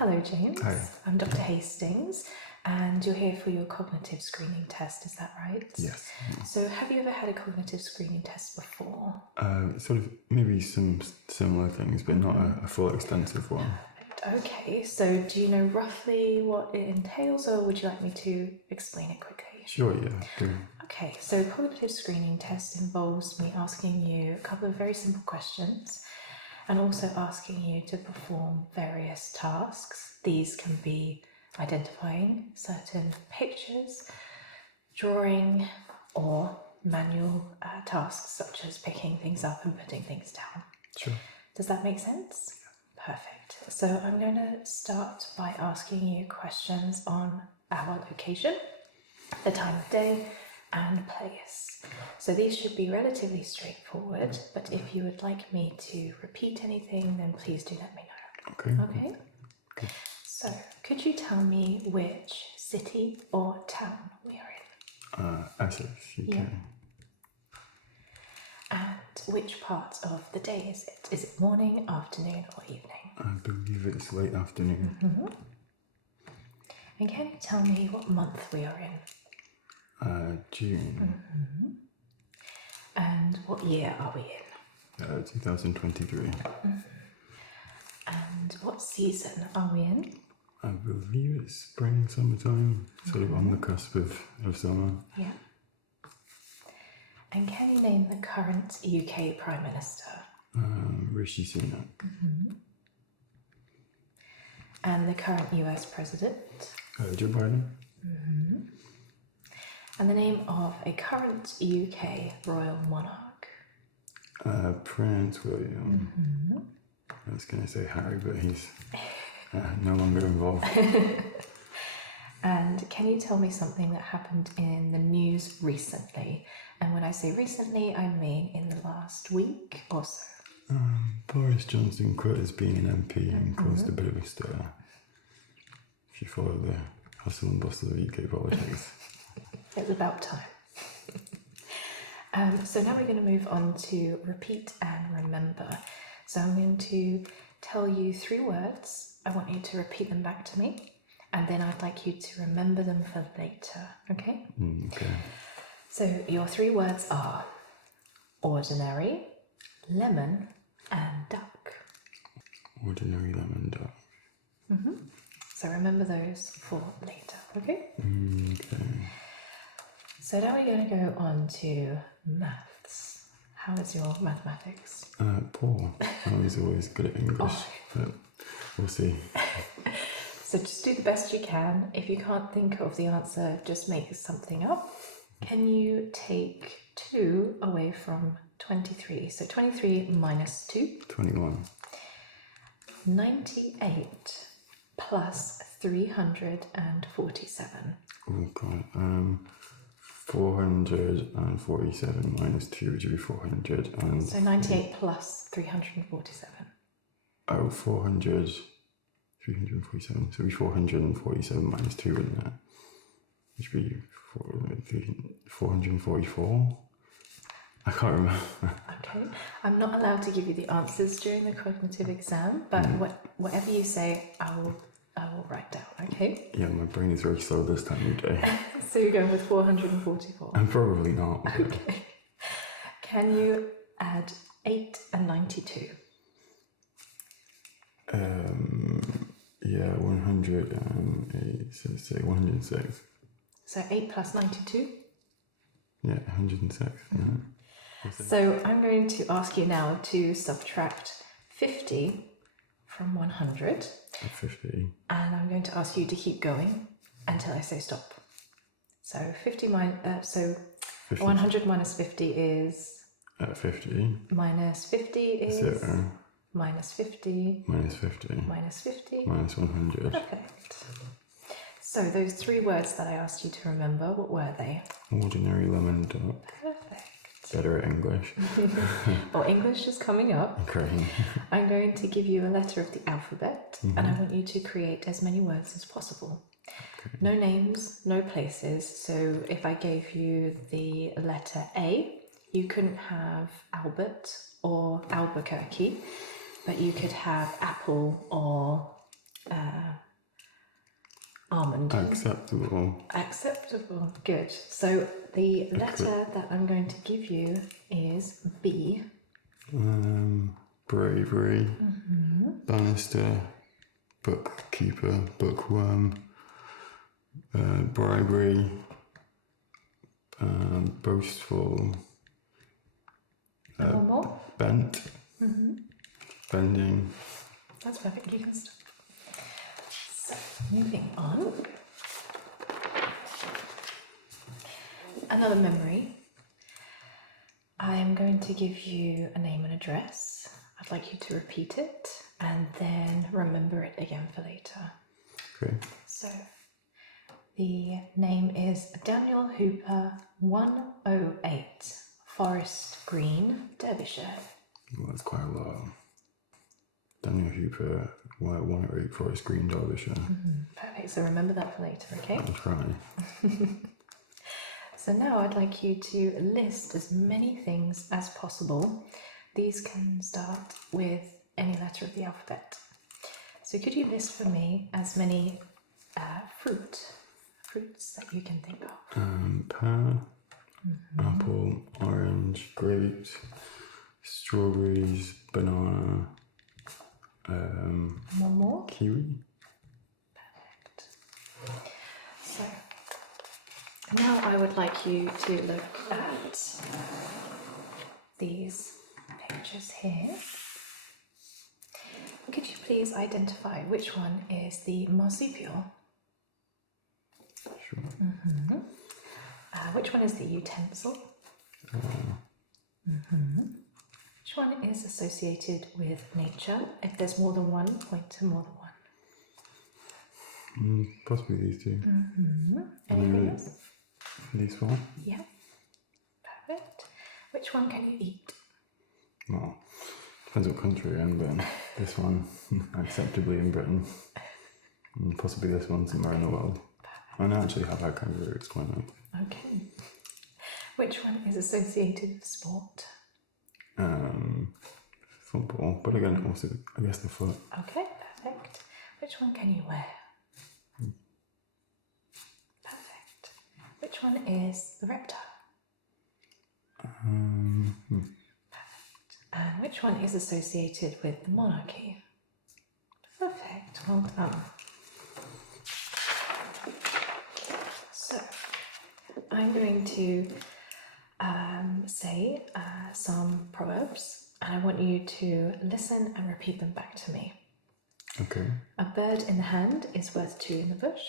Hello, James. Hi. I'm Dr. Hastings, and you're here for your cognitive screening test, is that right? Yes. So have you ever had a cognitive screening test before? Sort of maybe some similar things, but not a full extensive one. Okay, so do you know roughly what it entails, or would you like me to explain it quickly? Sure, yeah, do. Okay, so cognitive screening test involves me asking you a couple of very simple questions and also asking you to perform various tasks. These can be identifying certain pictures, drawing, or manual tasks such as picking things up and putting things down. Sure. Does that make sense? Perfect. So I'm going to start by asking you questions on our location, the time of day, and place. So these should be relatively straightforward, but if you would like me to repeat anything, then please do let me know. Okay. Okay? So could you tell me which city or town we are in? Essex, UK. Yeah. And which part of the day is it? Is it morning, afternoon, or evening? I believe it's late afternoon. And can you tell me what month we are in? June. And what year are we in? 2023. And what season are we in? I believe it's spring, summertime, sort of on the cusp of summer. Yeah. And can you name the current UK Prime Minister? Rishi Sunak. And the current US President? Joe Biden. And the name of a current UK Royal Monarch? Prince William. I was going to say Harry, but he's no longer involved. And can you tell me something that happened in the news recently? And when I say recently, I mean in the last week or so. Boris Johnson quit as being an MP and caused a bit of a stir. If you follow the hustle and bustle of UK politics. It was about time. So now we're going to move on to repeat and remember. So I'm going to tell you 3 words. I want you to repeat them back to me. And then I'd like you to remember them for later, okay? Okay. So your 3 words are ordinary, lemon, and duck. Ordinary lemon duck. So remember those for later, okay? Okay. So now we're going to go on to maths. How is your mathematics? Poor. I was always good at English, but we'll see. So just do the best you can. If you can't think of the answer, just make something up. Can you take 2 away from 23? So 23 minus 2. 21. 98 plus 347. Oh god. 447 minus 2 would be 400 and... So 98 plus 347. 400... 347. So it'd be 447 minus 2, wouldn't it? Which would be 444? I can't remember. Okay. I'm not allowed to give you the answers during the cognitive exam, but whatever you say, I will write down, okay? Yeah, my brain is very slow this time of day. So you're going with 444? I'm probably not. Okay. Can you add 8 and 92? Yeah, 108, so say 106. So 8 plus 92? Yeah, 106. Yeah. So I'm going to ask you now to subtract 50 from 100. 50. And I'm going to ask you to keep going until I say stop. So 50 100 minus 50 is... 50. Minus 50 is... 0. Minus 50. Minus 50. Minus 50. Minus 100. Perfect. So those 3 words that I asked you to remember, what were they? Ordinary lemon duck. Perfect. Better at English. Well, English is coming up. Great. I'm going to give you a letter of the alphabet, and I want you to create as many words as possible. Okay. No names, no places. So if I gave you the letter A, you couldn't have Albert or Albuquerque, but you could have apple or Acceptable. Acceptable. Good. So the letter that I'm going to give you is B. Bravery. Banister. Bookkeeper. Bookworm. Bribery. Boastful. One more. Bent. Bending. That's perfect. You can stop. So moving on. Another memory. I'm going to give you a name and address. I'd like you to repeat it and then remember it again for later. Okay. So the name is Daniel Hooper 108 Forest Green, Derbyshire. Well, that's quite a lot. Daniel Hooper, 108 Forest Green, Derbyshire. Perfect. So remember that for later, okay? I'll try. So now I'd like you to list as many things as possible. These can start with any letter of the alphabet. So could you list for me as many fruits that you can think of? Pear, apple, orange, grapes, strawberries, banana, One more? kiwi. Perfect. So now I would like you to look at these pictures here. Could you please identify which one is the marsupial? Sure. Which one is the utensil? Which one is associated with nature? If there's more than one, point to more than one. Possibly these two. Anything else? This one? Yeah. Perfect. Which one can you eat? Well, depends what country you're in, but this one, acceptably in Britain. And possibly this one somewhere in the world. I actually have had kangaroo, it's quite nice. Okay. Which one is associated with sport? Football, but again, also, I guess the foot. Okay, perfect. Which one can you wear? Perfect. Which one is the reptile? And which one is associated with the monarchy? Perfect, well done. So, I'm going to say some proverbs, and I want you to listen and repeat them back to me. Okay. A bird in the hand is worth two in the bush.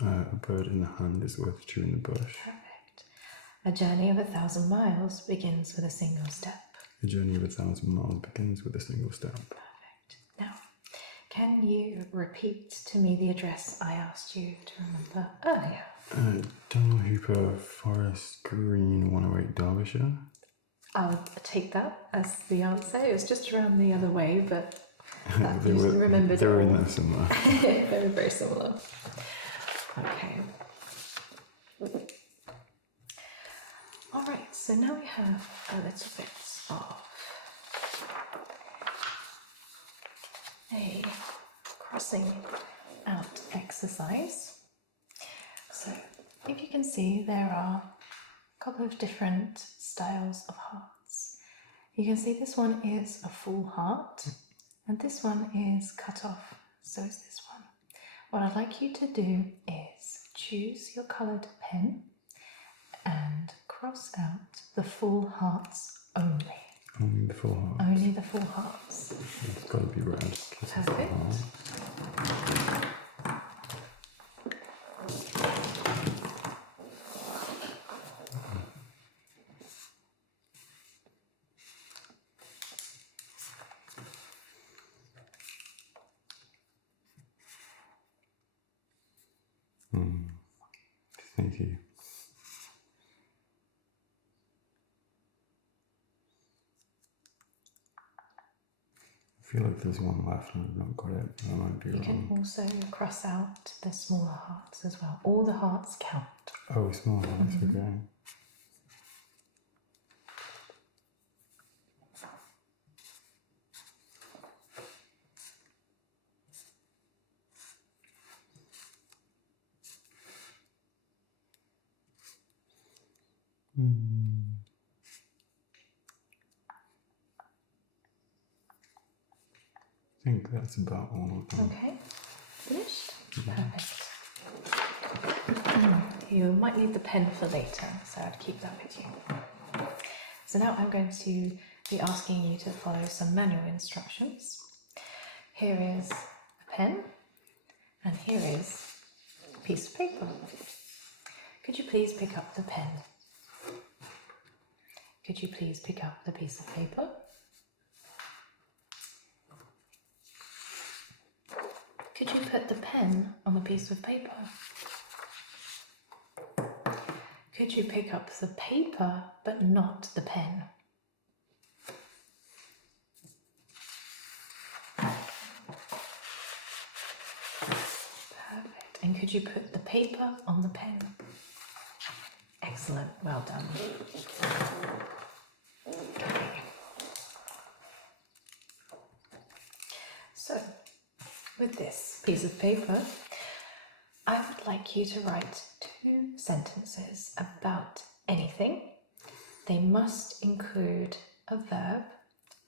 A bird in the hand is worth two in the bush. Perfect. A journey of 1,000 miles begins with a single step. A journey of 1,000 miles begins with a single step. Perfect. Now, can you repeat to me the address I asked you to remember earlier? Daniel Hooper, Forest Green, 108, Derbyshire. I'll take that as the answer. It was just around the other way, but that you remembered. They were in there somewhere. Very, very similar. Okay. All right, so now we have a little bit of a crossing out exercise. So if you can see, there are a couple of different styles of hearts. You can see this one is a full heart and this one is cut off, so is this one. What I'd like you to do is choose your coloured pen and cross out the full hearts only. Only the full heart. Only the full hearts. It's got to be red. Perfect. Thank you. I feel like there's one left and I've not got it. I might be You wrong. can also cross out the smaller hearts as well. All the hearts count. Oh, small hearts, okay. think that's about all of them. Okay, finished? Perfect. You might need the pen for later, so I'd keep that with you. So now I'm going to be asking you to follow some manual instructions. Here is a pen, and here is a piece of paper. Could you please pick up the pen? Could you please pick up the piece of paper? Could you put the pen on the piece of paper? Could you pick up the paper but not the pen? Perfect. And could you put the paper on the pen? Excellent. Well done. Okay. So, with this piece of paper, I would like you to write 2 sentences about anything. They must include a verb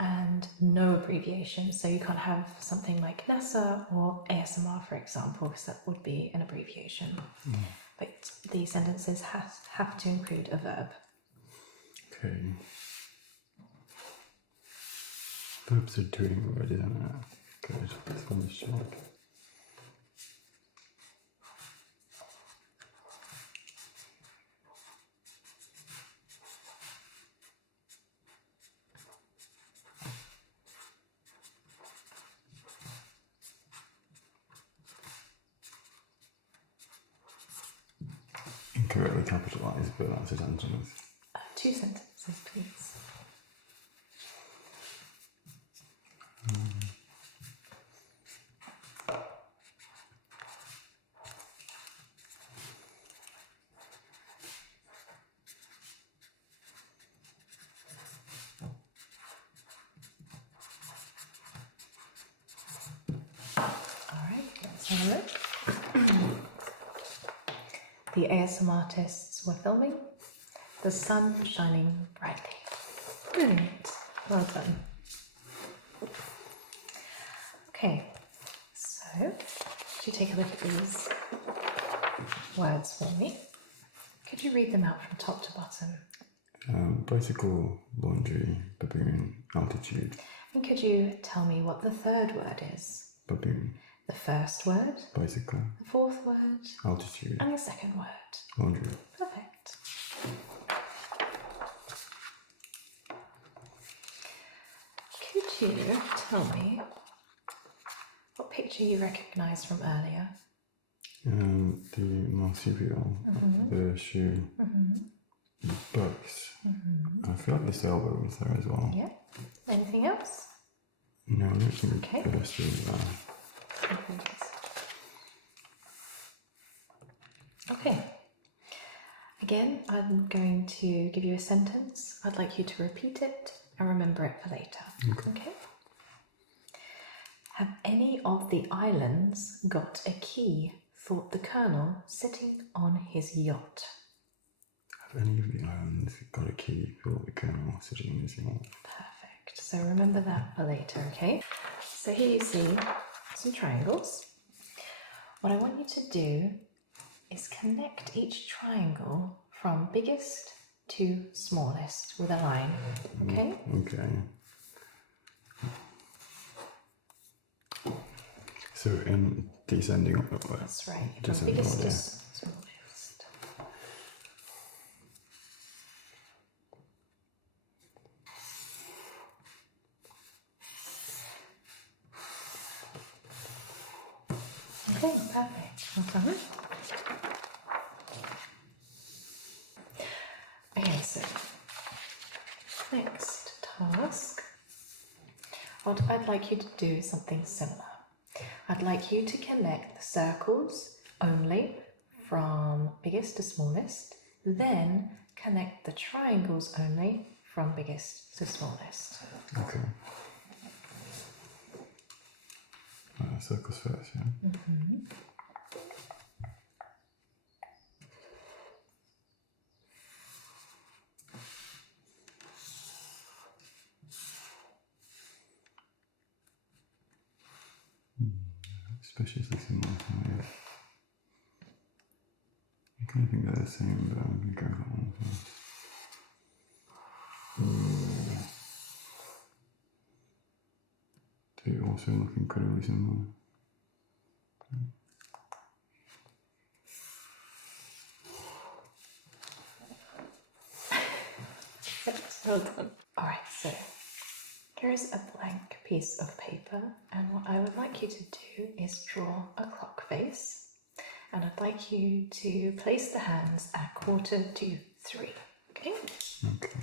and no abbreviation. So you can't have something like NASA or ASMR, for example, because that would be an abbreviation. But the sentences have to include a verb. Okay. Verbs are doing already, isn't it? Good. This one is short. Incorrectly capitalised, but that's a sentence. 2 sentences, please. Alright, let's have a look. The ASMR artists were filming. The sun was shining brightly. Brilliant. Well done. Okay, so could you take a look at these words for me? Could you read them out from top to bottom? Bicycle, laundry, baboon, altitude. And could you tell me what the 3rd word is? Baboon. The 1st word? Bicycle. The 4th word? Altitude. And the 2nd word? Laundry. Perfect. Could you tell me what picture you recognise from earlier? The marsupial, the shoe, books. I feel like the sailboat was there as well. Yeah. Anything else? No, I don't think Okay. the rest was there. Okay. Again, I'm going to give you a sentence. I'd like you to repeat it and remember it for later. Okay? Have any of the islands got a key? Thought the Colonel, sitting on his yacht. Have any of the islands got a key? Thought the Colonel, sitting in his yacht. Perfect. So remember that for later, okay? So here you see some triangles. What I want you to do is connect each triangle from biggest to smallest with a line, okay? Okay. So in descending order. That's right, from Descending biggest order. to smallest. Okay, perfect. Well done. Okay, so next task. What I'd like you to do is something similar. I'd like you to connect the circles only from biggest to smallest, then connect the triangles only from biggest to smallest. Okay. Circles first, yeah? suspiciously similar to my. I kind of think they're the same, but I'm going to go with that one first. They also look incredibly similar. Well done. Alright, so here's a blank piece of paper, and what I would like you to do is draw a clock face, and I'd like you to place the hands at 2:45, okay? Okay.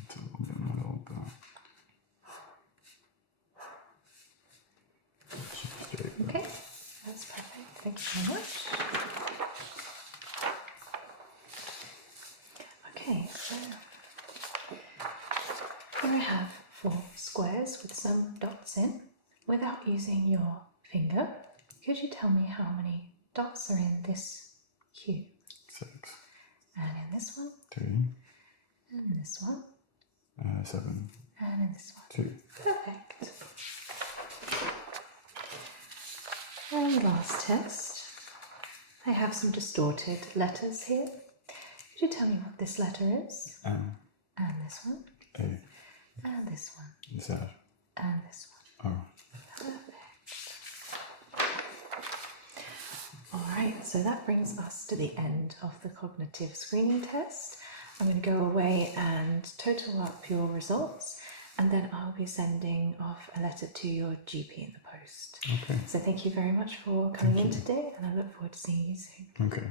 It's a little bit my old, but straight. Okay, that's perfect. Thank you so much. Okay, so here I have 4 squares with some dots in. Without using your finger, could you tell me how many dots are in this cube? 6. And in this one? 3. And in this one? 7. And in this one? 2. Perfect. And last test. I have some distorted letters here. Could you tell me what this letter is? M. And this one? A. And this one? Z. And this one? O. Perfect. Alright, so that brings us to the end of the cognitive screening test. I'm going to go away and total up your results, and then I'll be sending off a letter to your GP in the post. Okay. So thank you very much for coming in today, and I look forward to seeing you soon. Okay.